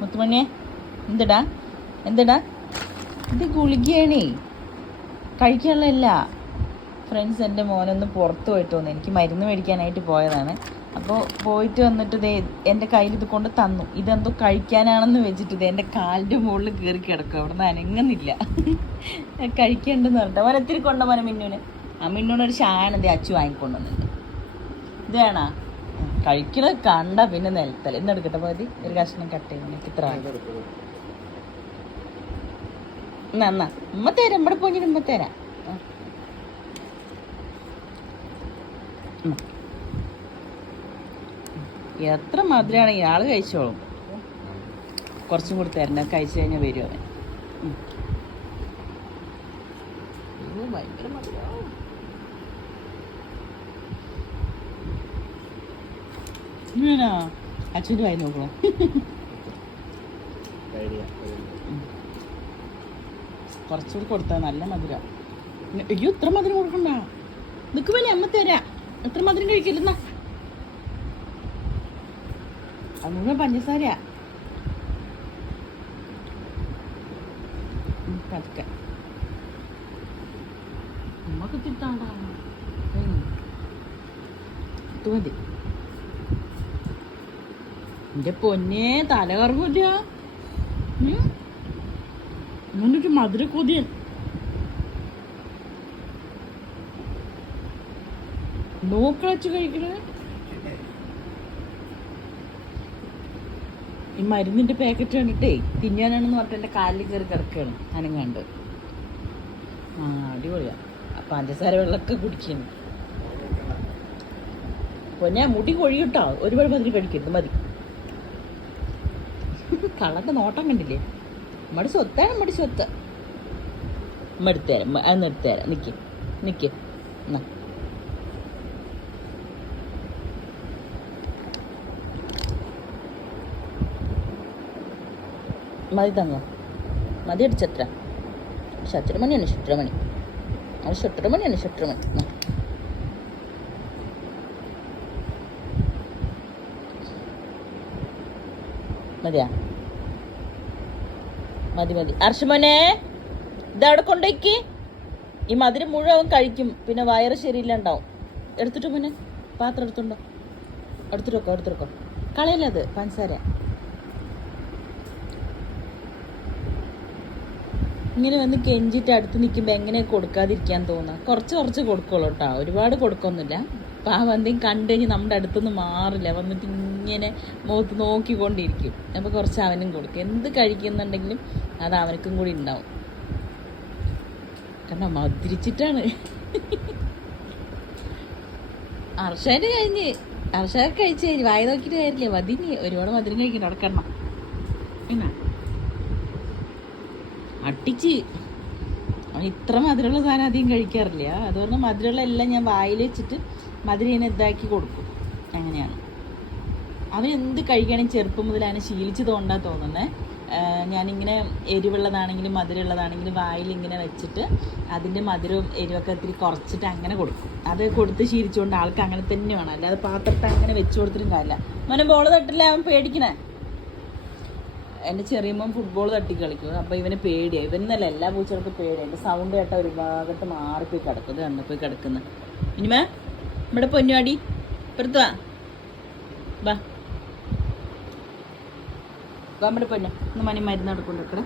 മുത്തുമണിയെ? എന്തിടാ? എന്തിടാ? ഇത് ഗുളികയാണേ. കഴിക്കാനുള്ളതല്ല. ഫ്രണ്ട്സ് എന്റെ മോനൊന്ന് പുറത്ത് പോയിട്ട് വന്നു. എനിക്ക് മരുന്ന് മേടിക്കാനായിട്ട് പോയതാണ്. അപ്പോൾ പോയിട്ട് വന്നിട്ട് ദേ എന്റെ കയ്യിൽ ഇത് കൊണ്ട് തന്നു. ഇതെന്തോ കഴിക്കാനാണെന്ന് വെച്ചിട്ട് ഇത് എന്റെ കാലിന്റെ മുകളിൽ കയറി കിടക്കും അവിടെ നിന്ന് അനങ്ങുന്നില്ല. കഴിക്കേണ്ടെന്ന് പറഞ്ഞിട്ട്. അവൻ എത്തിരി കൊണ്ട മോനെ മിന്നുവിന്? ആ മിന്നുവിനൊരു ഷാനന്ദി അച്ചു വാങ്ങിക്കൊണ്ടുവന്നിട്ടുണ്ട്. ഇത് വേണോ? കഴിക്കണത് കണ്ട പിന്നെ നിലത്തല ഇന്ന് എടുക്കട്ടെ മതി ഒരു കഷ്ണം കട്ട് ചെയ്യണം. ഇത്ര എന്നാ? ഉമ്മ തരാം. ഇവിടെ പോയിട്ട് ഉമ്മ തരാം. എത്ര മധുരമാണ് ഇയാൾ കഴിച്ചോളും. കുറച്ചും കൂടി തരണം. കഴിച്ചു കഴിഞ്ഞാൽ വരും അവൻ ഭയങ്കര മധുരം ഇങ്ങനെയാ അച്ഛന്റെ വായി നോക്കണം കുറച്ചുകൂടി കൊടുത്താൽ നല്ല മധുരം. അയ്യോ ഇത്ര മധുരം കൊടുക്കണ്ട. നിക്ക് പോലെ അമ്മ തരാ. ഇത്ര മധുരം കഴിക്കില്ലെന്നാ അത് പഞ്ചസാര പതുക്കെ. ഉമ്മക്ക് തിട്ടാണ്ടാ ഇത് മതി. എന്റെ പൊന്നെ തല കറങ്ങൂല എന്നിട്ട് മധുര കൊതിയൻ നോക്കളച്ച് കഴിക്കണ. ഈ മരുന്നിന്റെ പാക്കറ്റ് കണ്ടിട്ടേ തിന്നാനാണെന്ന് പറഞ്ഞിട്ട് എന്റെ കാലിൽ കയറി കിടക്കുകയാണ് അനങ്ങാണ്ട് ആ അടിപൊളിയാ. ആ പഞ്ചസാര വെള്ളമൊക്കെ കുടിക്കുന്നു പൊന്നെ മുടി കൊഴിയിട്ടോ. ഒരുപാട് മധുരം കഴിക്കരുത് മതി. കള്ളന്റെ നോട്ടം കണ്ടില്ലേ? മടി സ്വത്താണ് മടി സ്വത്ത്. അമ്മ അതൊന്ന് എടുത്തുതരാം നിക്ക് നിക്ക്. എന്നാ. മതി തങ്ങോ മതി അടിച്ചത്ര. ശത്രുമണിയാണ് ശുക്രമണി അത് ശുക്രമണിയാണ് ശുക്രമണി എന്നാ. മതിയാ? മതി മതി. അർഷമോനെ ഇതവിടെ കൊണ്ടേക്ക് ഈ മധുരം മുഴുവൻ കഴിക്കും. പിന്നെ വയറ് ശരിയില്ലാണ്ടാവും. എടുത്തിട്ട് മോനെ? പാത്രം എടുത്തുണ്ടോ? എടുത്തിട്ട് വെക്കോ എടുത്തിട്ട് വെക്കോ കളയല്ലേ അത്? പഞ്ചസാര. ഇങ്ങനെ വന്ന് കെഞ്ചിട്ട് അടുത്ത് നിൽക്കുമ്പോൾ എങ്ങനെ കൊടുക്കാതിരിക്കാൻ തോന്നുക കുറച്ച് കുറച്ച് കൊടുക്കുള്ളൂ കേട്ടോ. ഒരുപാട് കൊടുക്കൊന്നുമില്ല. പാവം എന്തെങ്കിലും കണ്ടു കഴിഞ്ഞ് നമ്മുടെ അടുത്തുനിന്ന് മാറില്ല. വന്നിട്ട് ഇങ്ങനെ മുഖത്ത് നോക്കിക്കൊണ്ടിരിക്കും. അപ്പോൾ കുറച്ച് അവനും കൊടുക്കും. എന്ത് കഴിക്കുന്നുണ്ടെങ്കിലും അത് അവനക്കും കൂടി ഉണ്ടാവും. കാരണം മധുരിച്ചിട്ടാണ്. അർഷേന്റെ കഴിഞ്ഞ്. അർഷാർ കഴിച്ച് കഴിഞ്ഞ് വായ നോക്കിയിട്ട് കാര്യമില്ല. മതിനി ഒരുപാട് മധുരം കഴിക്കണം അടക്കണം എന്നാ? അട്ടിച്ച് ഇത്ര മധുരമുള്ള സാധനം അധികം കഴിക്കാറില്ല. അതുകൊണ്ട് മധുരമുള്ള എല്ലാം ഞാൻ വായിൽ വെച്ചിട്ട് മധുരം ഇതാക്കി കൊടുക്കും. അങ്ങനെയാണ്. അവൻ എന്ത് കഴിക്കുകയാണെങ്കിൽ ചെറുപ്പം മുതൽ അതിനെ ശീലിച്ചതുകൊണ്ടാണ് തോന്നുന്നത് ഞാനിങ്ങനെ എരിവുള്ളതാണെങ്കിലും മധുരമുള്ളതാണെങ്കിലും വായിൽ ഇങ്ങനെ വെച്ചിട്ട് അതിന്റെ മധുരവും എരിവൊക്കെ ഇത്തിരി കുറച്ചിട്ട് അങ്ങനെ കൊടുക്കും. അത് കൊടുത്ത് ശീലിച്ചുകൊണ്ട് ആൾക്ക് അങ്ങനെ തന്നെ വേണം. അല്ലാതെ പാത്രത്തെ അങ്ങനെ വെച്ച് കൊടുത്തിട്ടും കാര്യമില്ല. മോനെ ബോൾ തട്ടില്ല അവൻ പേടിക്കണേ. എന്റെ മോൻ ഫുട്ബോൾ തട്ടി കളിക്കും. അപ്പോൾ ഇവന് പേടിയാണ് ഇവനല്ല എല്ലാ പൂച്ചകൾക്കും പേടിയാണ് എന്റെ സൗണ്ട് കേട്ട ഒരു ഭാഗത്ത് മാറിപ്പോയി കിടക്കുന്നത് ഇത് കണ്ടപ്പോയി കിടക്കുന്നു. ഇനിമേ നമ്മുടെ പൊന്നുവാടി പുറത്ത് വാ. നമ്മുടെ പൊന്നു ഒന്ന് മണി മരുന്ന് എടുക്കൊണ്ടിരിക്കണേ